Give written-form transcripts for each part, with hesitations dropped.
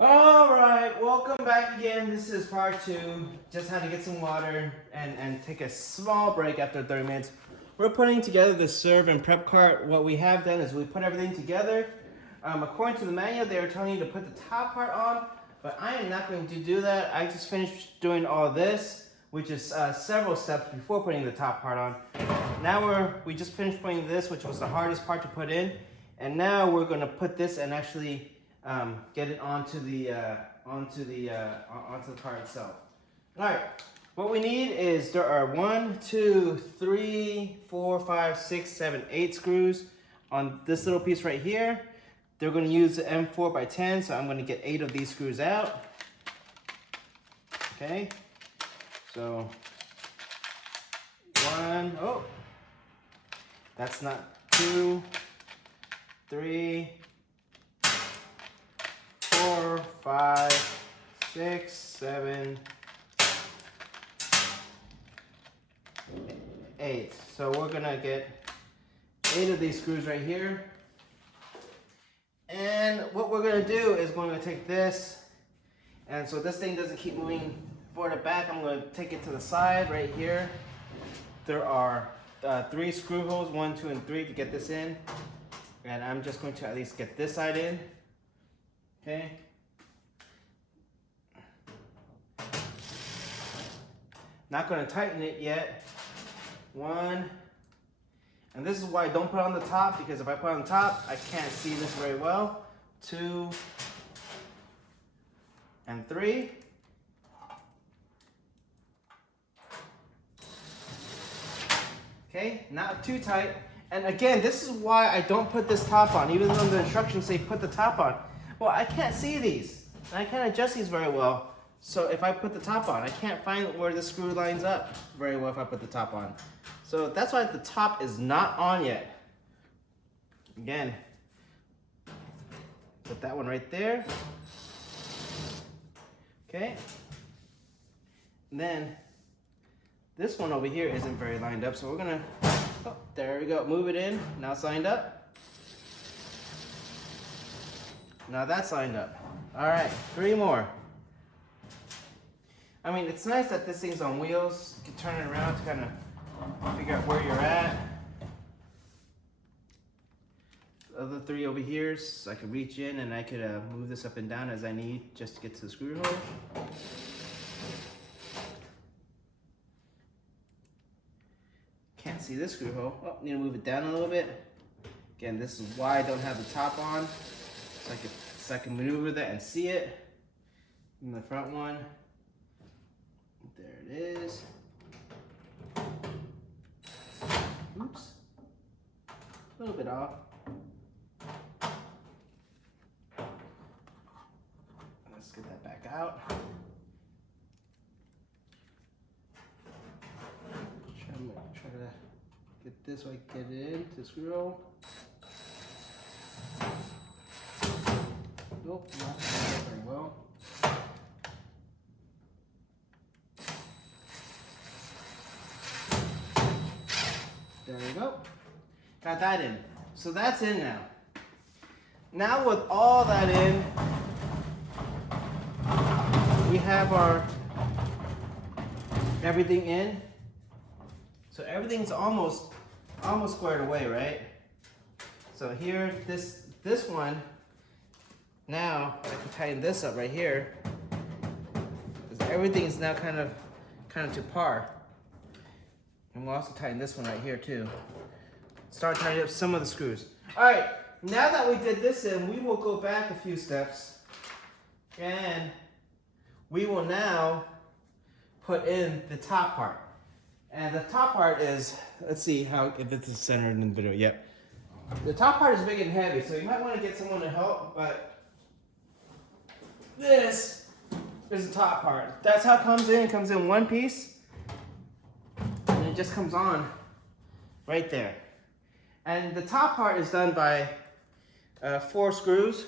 Alright, welcome back again. This is part 2. Just had to get some water and take a small break after 30 minutes. We're putting together the serve and prep cart. What we have done is we put everything together. According to the manual, they were telling you to put the top part on, but I am not going to do that. I just finished doing all this, which is several steps before putting the top part on. Now we just finished putting this, which was the hardest part to put in, and now we're going to put this and actually get it onto the car itself. All right, what we need is there are 1, 2, 3, 4, 5, 6, 7, 8 screws on this little piece right here. They're going to use the M4x10, so I'm going to get 8 of these screws out. Okay, so 1, oh, that's not 2, 3, 4, 5, 6, 7, 8. So we're gonna get 8 of these screws right here. And what we're gonna do is we're gonna take this, and so this thing doesn't keep moving forward and back, I'm gonna take it to the side right here. There are 3 screw holes, 1, 2, and 3 to get this in. And I'm just going to at least get this side in. Okay. Not going to tighten it yet. 1. And this is why I don't put it on the top, because if I put it on the top, I can't see this very well. 2 and 3. Okay, not too tight. And again, this is why I don't put this top on, even though the instructions say put the top on. Well, I can't see these, and I can't adjust these very well. So if I put the top on, I can't find where the screw lines up very well if I put the top on. So that's why the top is not on yet. Again, put that one right there. Okay. And then this one over here isn't very lined up, so we're gonna, oh, there we go, move it in. Now it's lined up. Now that's lined up. All right, 3 more. I mean, it's nice that this thing's on wheels. You can turn it around to kind of figure out where you're at. The other 3 over here, so I can reach in and I could move this up and down as I need just to get to the screw hole. Can't see this screw hole. Oh, need to move it down a little bit. Again, this is why I don't have the top on. So I can maneuver that and see it. And the front one. There it is. Oops. A little bit off. Let's get that back out. Try to get this way, get it in to screw hole. Nope, not very well. There we go. Got that in. So that's in now. Now with all that in, we have our everything in. So everything's almost squared away, right? So here, this one, now I can tighten this up right here. Everything is now kind of to par. And we'll also tighten this one right here too. Start tightening up some of the screws. All right, now that we did this in, we will go back a few steps and we will now put in the top part. And the top part is, let's see if this is centered in the video. Yep. The top part is big and heavy, so you might want to get someone to help, but this is the top part. That's how it comes in. It comes in one piece, and it just comes on right there. And the top part is done by 4 screws.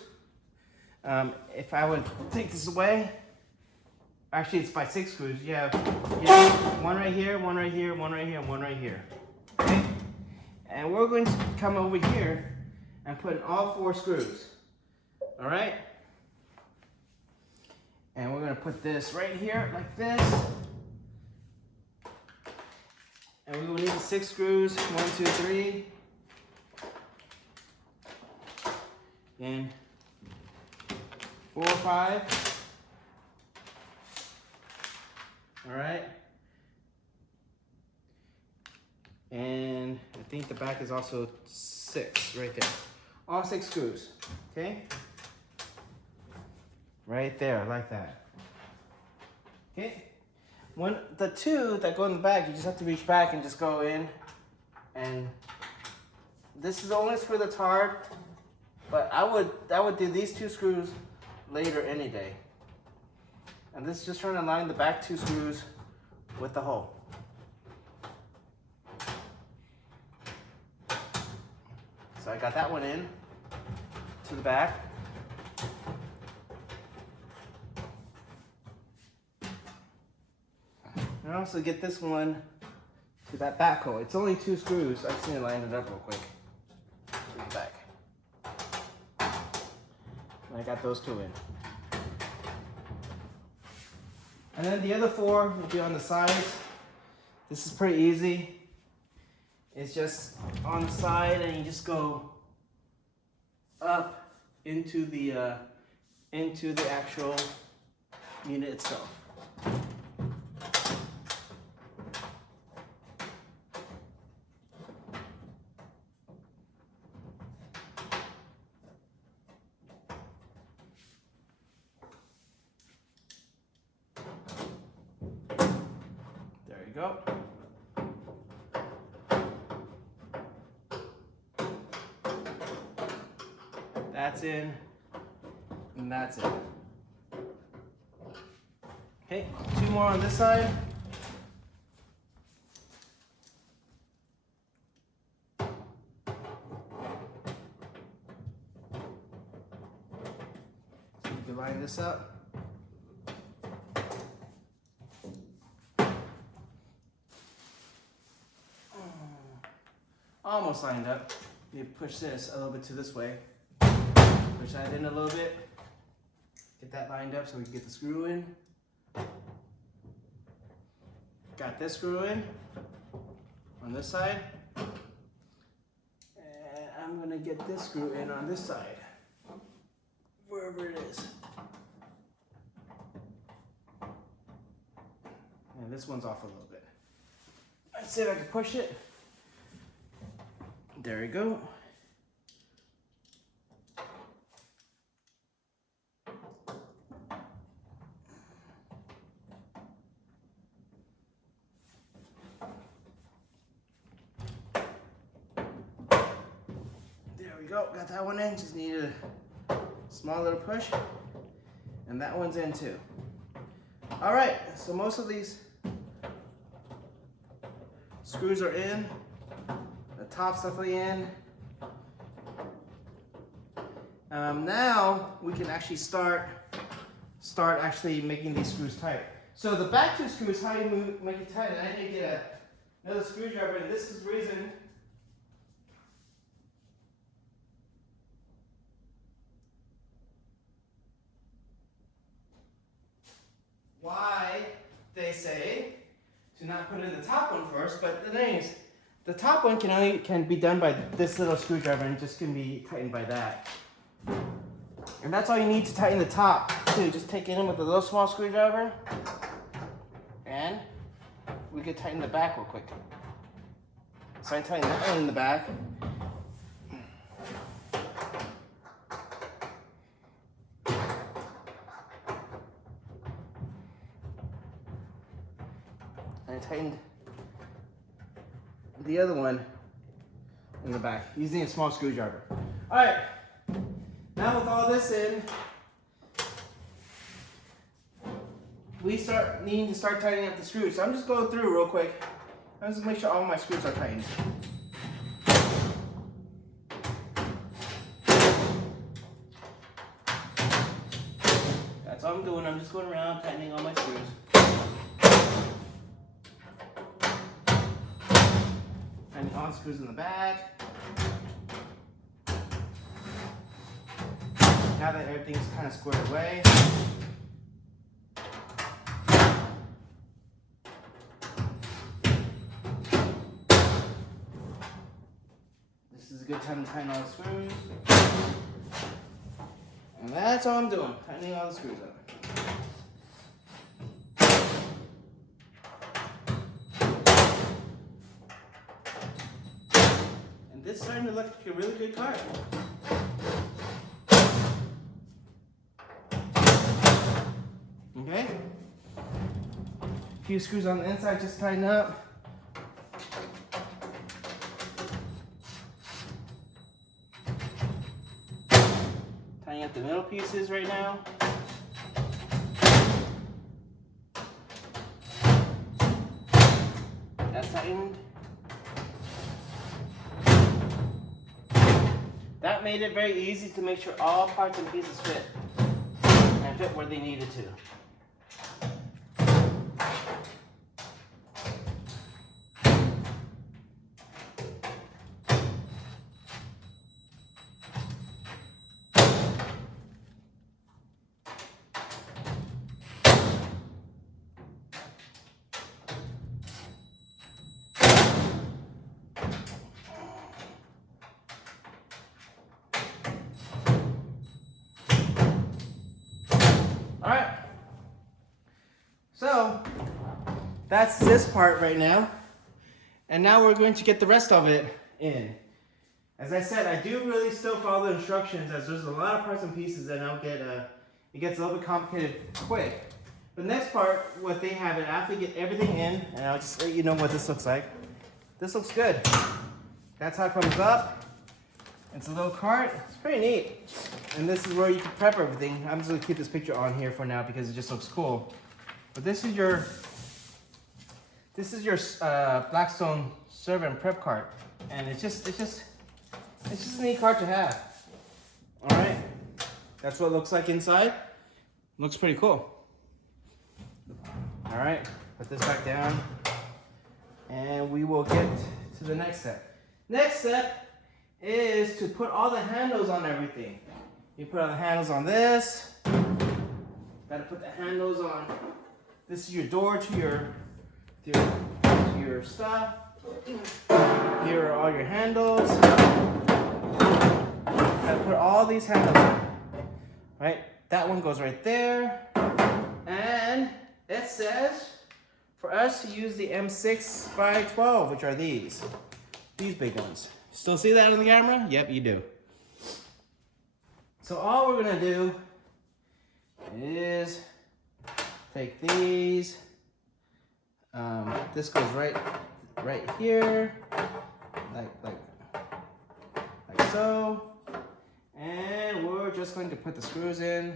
If I would take this away, actually it's by 6 screws. You have one right here, one right here, one right here, and one right here. Okay? And we're going to come over here and put in all 4 screws. All right? put this right here like this. And we will need the 6 screws, 1, 2, 3. And 4, 5. All right. And I think the back is also 6 right there. All 6 screws, okay? Right there, like that. Okay? The 2 that go in the back, you just have to reach back and just go in. And this is the only screw that's hard, but I would do these 2 screws later any day. And this is just trying to line the back 2 screws with the hole. So I got that one in to the back. And also get this one to that back hole. It's only 2 screws. I just need to line it up real quick to the back. And I got those 2 in. And then the other 4 will be on the sides. This is pretty easy. It's just on the side, and you just go up into the actual unit itself. There you go. That's in, and that's it. Okay, 2 more on this side. You can line this up. Almost lined up. You push this a little bit to this way. Push that in a little bit. Get that lined up so we can get the screw in. Got this screw in on this side. And I'm gonna get this screw in on this side. Wherever it is. And this one's off a little bit. Let's see if I can push it. There we go. There we go, got that one in, just needed a small little push. And that one's in too. All right, so most of these screws are in. The top's definitely in. Now we can actually start actually making these screws tight. So the back 2 screws, how you make it tight, and I need to get another screwdriver, and this is the reason why they say to not put in the top one first, but the thing is, the top one can be done by this little screwdriver, and just can be tightened by that. And that's all you need to tighten the top too. Just take it in with a little small screwdriver, and we could tighten the back real quick. So I tighten that one in the back. And I tightened the other one in the back using a small screwdriver. All right, now with all this in, we need to start tightening up the screws. So I'm just going through real quick. I'm just make sure all my screws are tightened. That's all I'm doing. I'm just going around tightening all my screws. Tightening all the screws in the back. Now that everything's kind of squared away, good time to tighten all the screws. And that's all I'm doing, tightening all the screws up. And this is starting to look like a really good car. Okay? A few screws on the inside just tighten up. Tightening up the middle pieces right now. That's tightened. That made it very easy to make sure all parts and pieces fit and fit where they needed to. Alright, so that's this part right now, and now we're going to get the rest of it in. As I said, I do really still follow the instructions, as there's a lot of parts and pieces that don't get, it gets a little bit complicated quick. The next part, what they have it after you get everything in, and I'll just let you know what this looks like. This looks good. That's how it comes up. It's a little cart. It's pretty neat. And this is where you can prep everything. I'm just gonna keep this picture on here for now because it just looks cool. But this is your Blackstone serve and prep cart, and it's just a neat cart to have. All right, that's what it looks like inside. Looks pretty cool. All right, put this back down, and we will get to the next step. Next step is to put all the handles on everything. You put all the handles on this. Gotta put the handles on. This is your door to your stuff. Here are all your handles. Gotta put all these handles on. Right? That one goes right there. And it says for us to use the M6 by 12, which are these big ones. Still see that on the camera? Yep, you do. So all we're gonna do is take these. This goes right here, like so, and we're just going to put the screws in.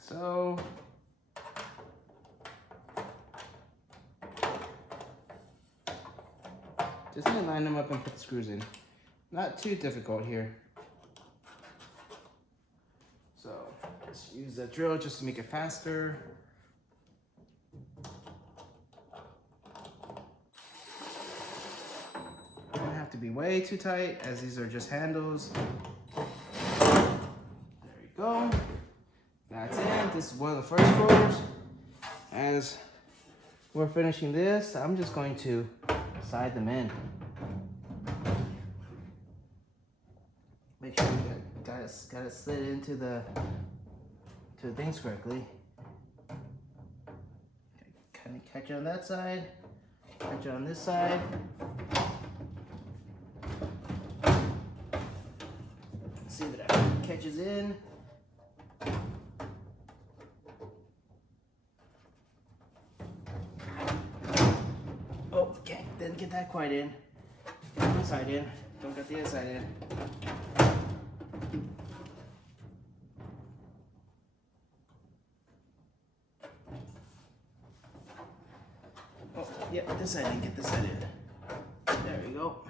So, just gonna line them up and put the screws in. Not too difficult here. So, let's use the drill just to make it faster. Don't have to be way too tight, as these are just handles. There you go. That's it. This is one of the first screws. As we're finishing this, I'm just going to slide them in. Make sure you got it slid into the things correctly. Kind of catch it on that side, catch it on this side. See that it catches in. Oh, okay, didn't get that quite in. Get the inside in. Don't get the inside in. Oh, yeah, this side in. Get this side in. There we go.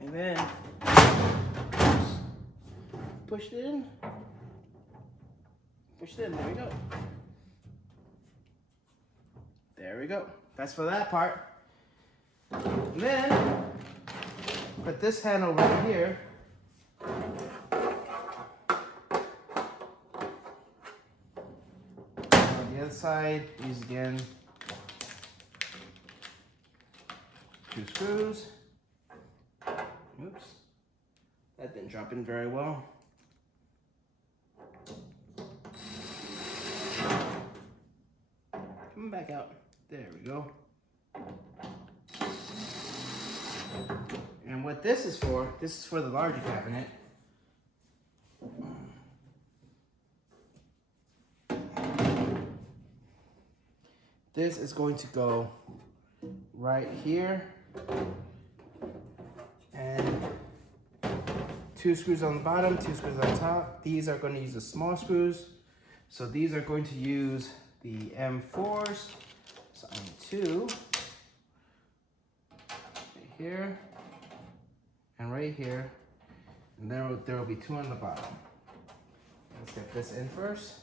And then push it in. Push it in. There we go. There we go. That's for that part. And then put this handle right here. On the other side, use again 2 screws. Oops, that didn't drop in very well. Coming back out. There we go. And what this is for the larger cabinet. This is going to go right here. And 2 screws on the bottom, 2 screws on top. These are going to use the small screws. So these are going to use the M4s. So I need 2 right here and right here. And there will be 2 on the bottom. Let's get this in first.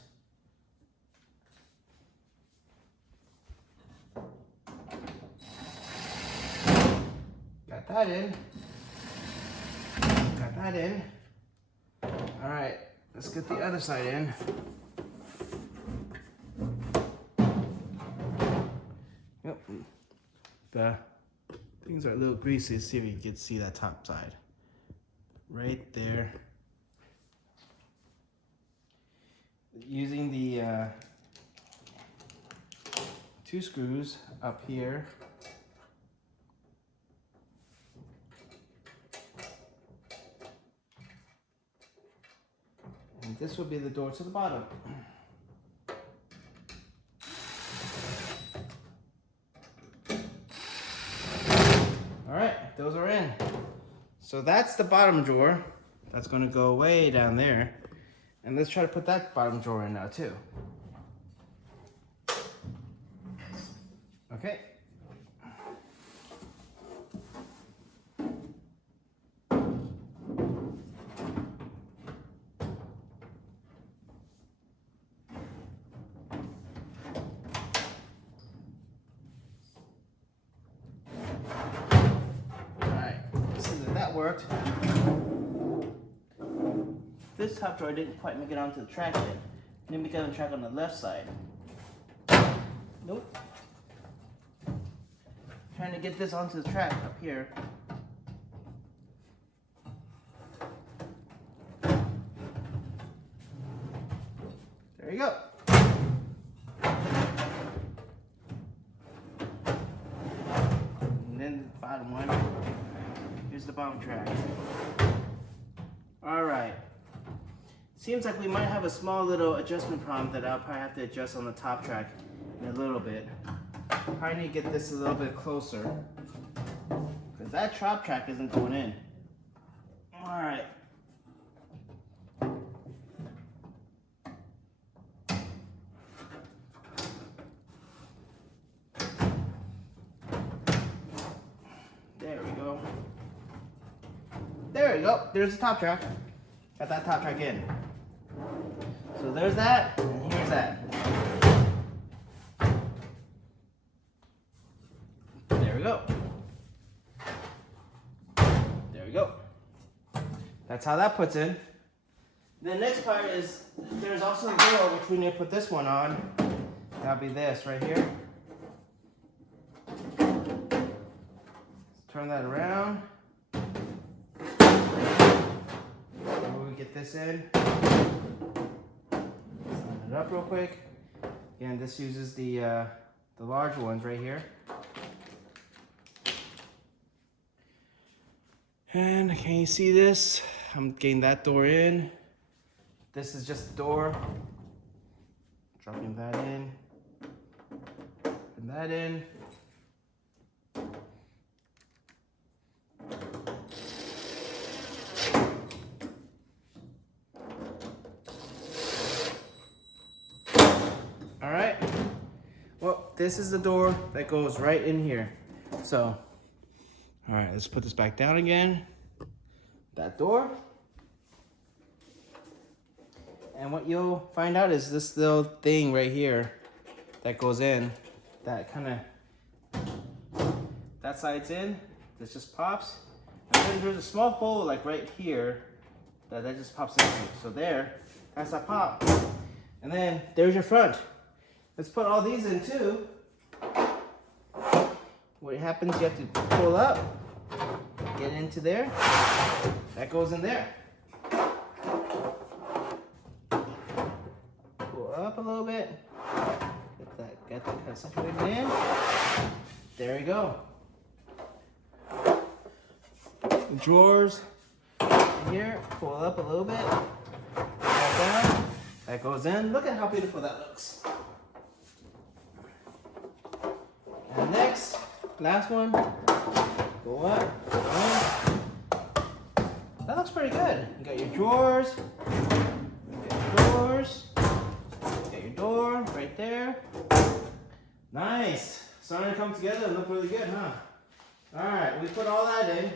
Got that in. Got that in. All right, let's get the other side in. Yep. The things are a little greasy. Let's see if you can see that top side. Right there. Using the 2 screws up here. And this will be the door to the bottom. All right, those are in. So that's the bottom drawer. That's going to go way down there. And let's try to put that bottom drawer in now too. Okay. Worked. This top drawer didn't quite make it onto the track yet. Didn't make it on the track on the left side. Nope. Trying to get this onto the track up here. There you go. And then the bottom one. Here's the bottom track. All right. Seems like we might have a small little adjustment problem that I'll probably have to adjust on the top track in a little bit. Probably need to get this a little bit closer because that top track isn't going in. All right. There we go. There you go. There's the top track. Got that top track in. So there's that, and here's that. There we go. There we go. That's how that puts in. The next part is there's also the door, which we need to put this one on. That'll be this right here. Turn that around. Get this in. Line it up real quick. Again, this uses the large ones right here. And can you see this? I'm getting that door in. This is just the door. Dropping that in. Putting that in. All right, well, this is the door that goes right in here. So, all right, let's put this back down again. That door. And what you'll find out is this little thing right here that goes in, that kind of, that side's in, this just pops, And then there's a small hole like right here that just pops into. So there, that's that pop. And then there's your front. Let's put all these in too. What happens, you have to pull up, get into there. That goes in there. Pull up a little bit. Get that kind of situated in. There you go. Drawers in here, pull up a little bit. That down. That goes in. Look at how beautiful that looks. And next, last one. Go up, go in. That looks pretty good. You got your drawers. You got your doors. You got your door right there. Nice. Starting to come together and look really good, huh? Alright, we put all that in.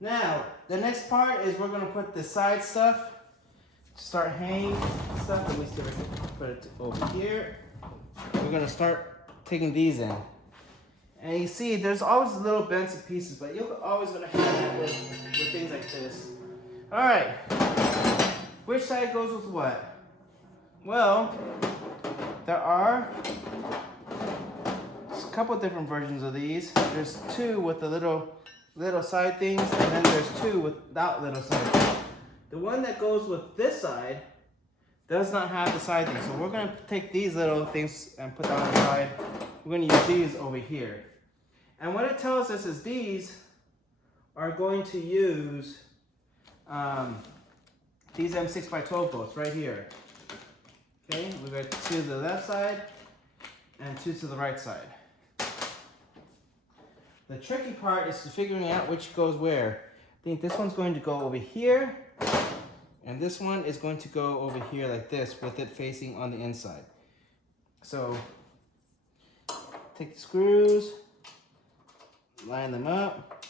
Now, the next part is we're going to put the side stuff. Start hanging stuff. Let me see if I can put it over here. We're going to start taking these in. And you see, there's always little bents and pieces, but you're always going to have that with things like this. Alright. Which side goes with what? Well, there are a couple different versions of these. There's two with the little side things, and then there's two without little side things. The one that goes with this side does not have the side thing. So we're going to take these little things and put them on the side. We're going to use these over here. And what it tells us is these are going to use these M6x12 bolts right here. Okay, we've got two to the left side and two to the right side. The tricky part is figuring out which goes where. I think this one's going to go over here, and this one is going to go over here like this with it facing on the inside. So take the screws, line them up.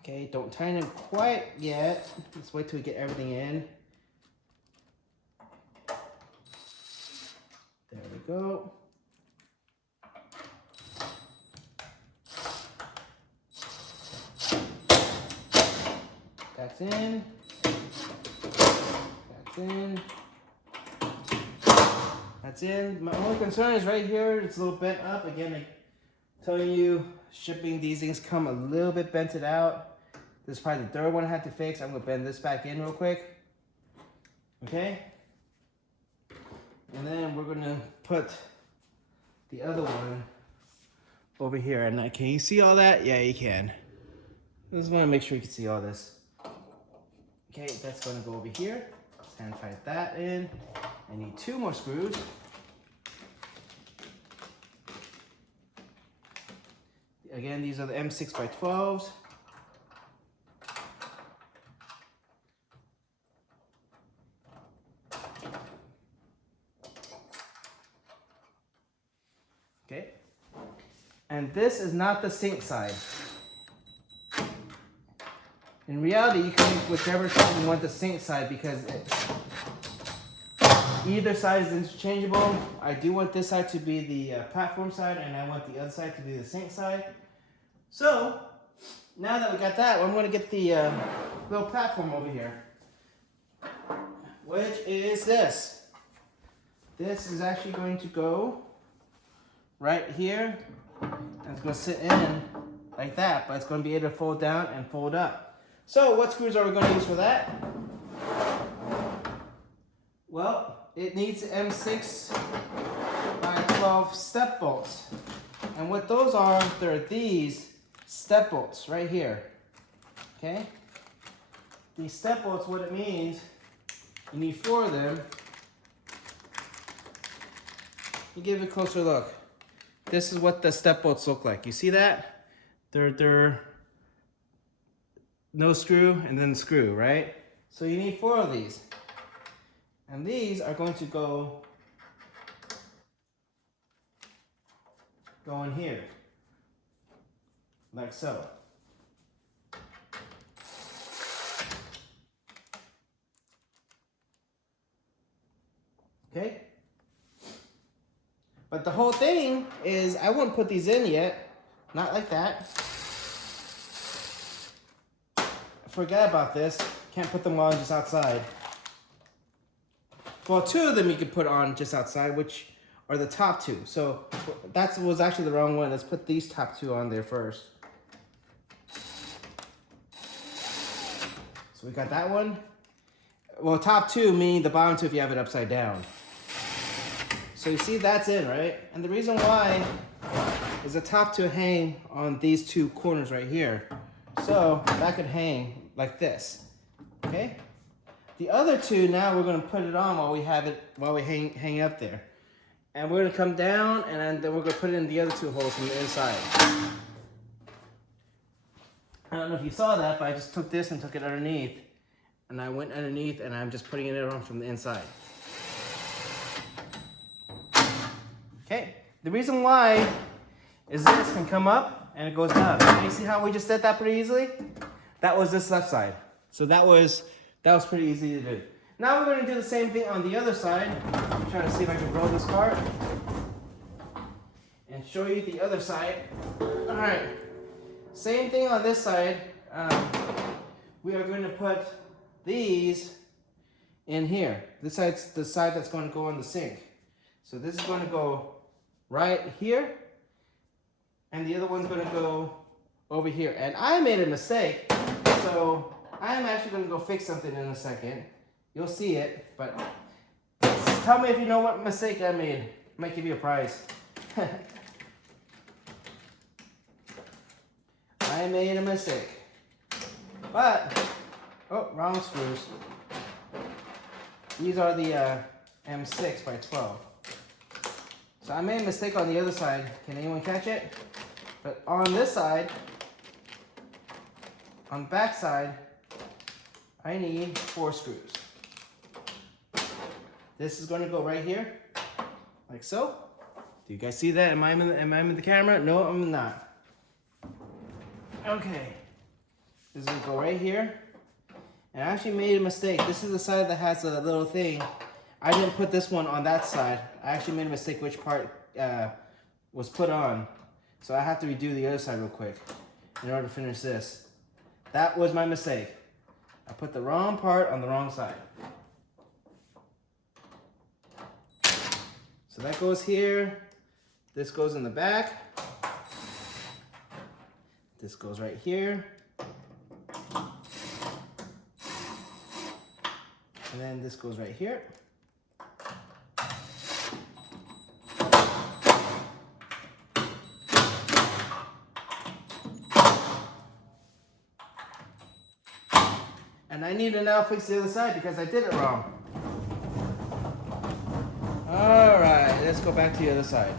Okay, don't tighten them quite yet. Let's wait till we get everything in. There we go. That's in. That's in. That's in. My only concern is right here. It's a little bent up. Again, I'm telling you, shipping these things come a little bit bented out. This is probably the third one I had to fix. I'm going to bend this back in real quick. Okay? And then we're going to put the other one over here. And can you see all that? Yeah, you can. I just want to make sure you can see all this. Okay, that's going to go over here. Let's hand tight that in. I need two more screws. Again, these are the M6x12s. Okay. And this is not the sink side. In reality, you can use whichever side you want the sink side because either side is interchangeable. I do want this side to be the platform side, and I want the other side to be the sink side. So, now that we got that, I'm going to get the little platform over here, which is this. This is actually going to go right here, and it's going to sit in like that, but it's going to be able to fold down and fold up. So, what screws are we going to use for that? Well, it needs M6x12 step bolts. And what those are, they're these step bolts right here. Okay? These step bolts, what it means, you need 4 of them. You give it a closer look. This is what the step bolts look like. You see that? They're no screw and then screw, right? So you need 4 of these. And these are going to go in here, like so. Okay? But the whole thing is, I won't put these in yet Not like that. Forget about this. Can't put them on just outside. Well, two of them you could put on just outside, which are the top two. So that was actually the wrong one. Let's put these top two on there first. So we got that one. Well, top two meaning the bottom two if you have it upside down. So you see that's in, right? And the reason why is the top two hang on these two corners right here. So that could hang like this, okay? The other two, now we're gonna put it on while we have it, while we hang up there. And we're gonna come down and then we're gonna put it in the other two holes from the inside. I don't know if you saw that, but I just took this and took it underneath. And I went underneath and I'm just putting it on from the inside. Okay, the reason why is this can come up and it goes down. And you see how we just did that pretty easily? That was this left side. So that was pretty easy to do. Now we're going to do the same thing on the other side. I'm trying to see if I can roll this cart and show you the other side. All right, same thing on this side. We are going to put these in here. This side's the side that's going to go in the sink. So this is going to go right here, and the other one's going to go over here. And I made a mistake, so I'm actually going to go fix something in a second. You'll see it, but tell me if you know what mistake I made. I might give you a prize. I made a mistake. But, oh, wrong screws. These are the M6 by 12. So I made a mistake on the other side. Can anyone catch it? But on this side, on the back side, I need 4 screws. This is going to go right here, like so. Do you guys see that? Am I in the camera? No, I'm not. Okay. This is going to go right here. And I actually made a mistake. This is the side that has a little thing. I didn't put this one on that side. I actually made a mistake which part was put on. So I have to redo the other side real quick in order to finish this. That was my mistake. I put the wrong part on the wrong side. So that goes here. This goes in the back. This goes right here. And then this goes right here. And I need to now fix the other side because I did it wrong. All right, let's go back to the other side.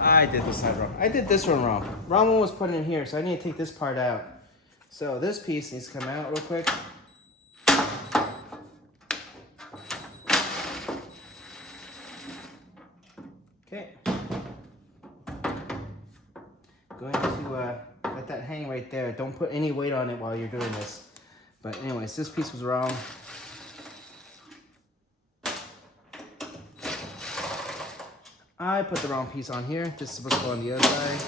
I did this side wrong. I did this one wrong. Wrong one was put in here, so I need to take this part out. So this piece needs to come out real quick. Okay. Going to let that hang right there. Don't put any weight on it while you're doing this. But anyways, this piece was wrong. I put the wrong piece on here. This is supposed to go on the other side.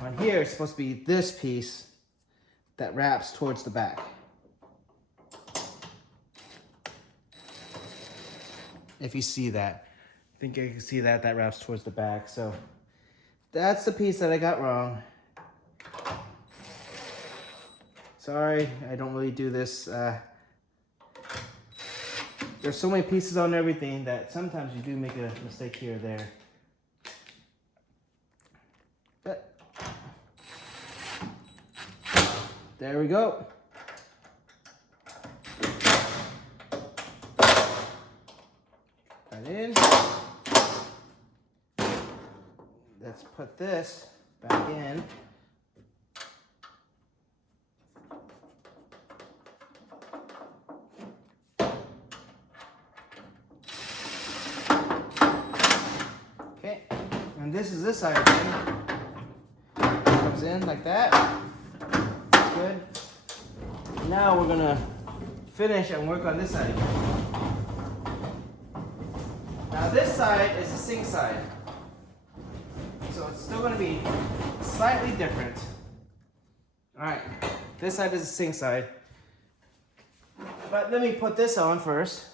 On here, it's supposed to be this piece that wraps towards the back. If you see that. I think you can see that wraps towards the back. So that's the piece that I got wrong. Sorry, I don't really do this. There's so many pieces on everything that sometimes you do make a mistake here or there. But there we go. That in. Let's put this back in. And this is this side again. Comes in like that. That's good. Now we're gonna finish and work on this side again. Now this side is the sink side. so it's still gonna be slightly different. All right, this side is the sink side. But let me put this on first.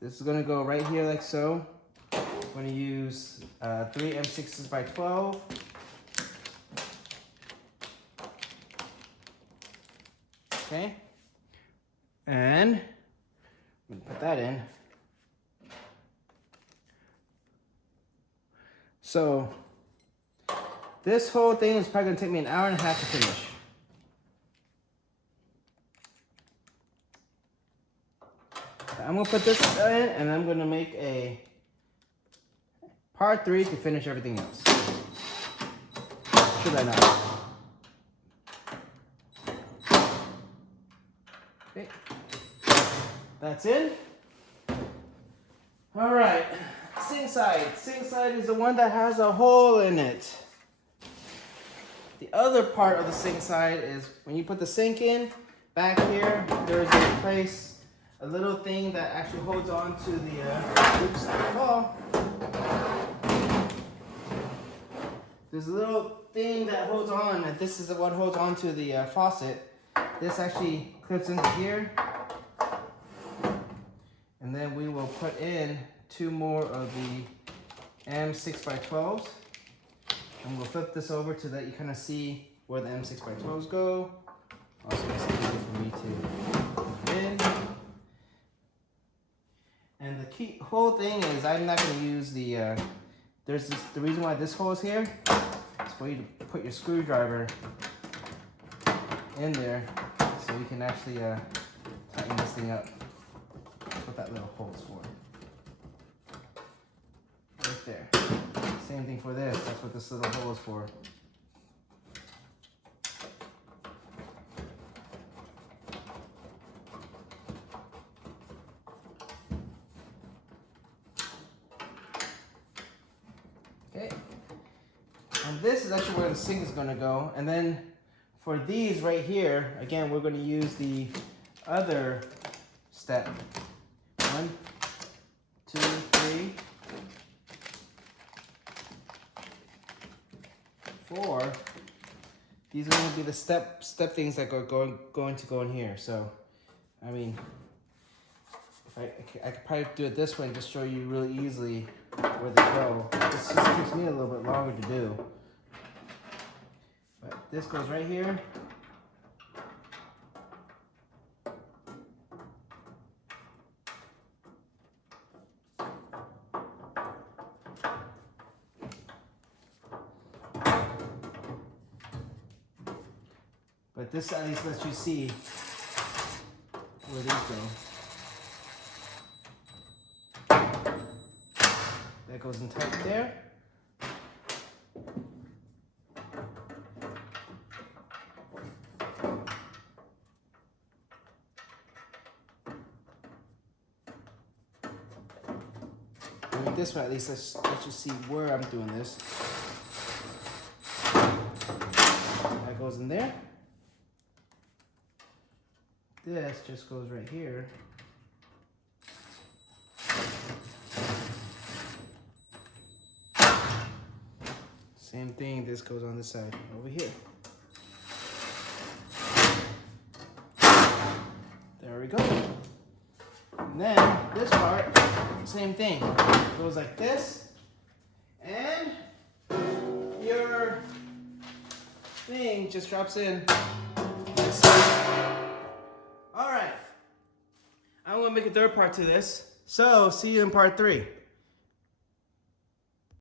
This is gonna go right here like so. I'm gonna use 3 M6s by 12. Okay, and I'm gonna put that in. So this whole thing is probably gonna take me an hour and a half to finish. I'm gonna put this in and I'm gonna make a part 3 to finish everything else. Should I not? Okay, that's in. All right, sink side. Sink side is the one that has a hole in it. The other part of the sink side is when you put the sink in, back here, there's a place, a little thing that actually holds on to the, oops, oh. There's a little thing that holds on, and this is what holds on to the faucet. This actually clips into here. And then we will put in 2 more of the M6x12s. And we'll flip this over so that you kind of see where the M6x12s go. Also makes it easier for me to put in. And the whole thing is I'm not going to use the, the reason why this hole is here is for you to put your screwdriver in there so you can actually tighten this thing up. That's what that little hole is for. Right there. Same thing for this. That's what this little hole is for. Okay. And this is actually where the sink is going to go. And then for these right here, again, we're going to use the other step. 1, 2, 3, 4. These are going to be the step things that are going to go in here. So, I mean, if I could probably do it this way and just show you really easily where they go. This just takes me a little bit longer to do. But this goes right here. But this at least lets you see where these go. That goes in tight there. And this way at least let's just see where I'm doing this. That goes in there. This just goes right here. Same thing, this goes on this side over here. There we go. And then this part, same thing. Goes like this, and your thing just drops in. All right, I'm gonna make a third part to this. So see you in part 3.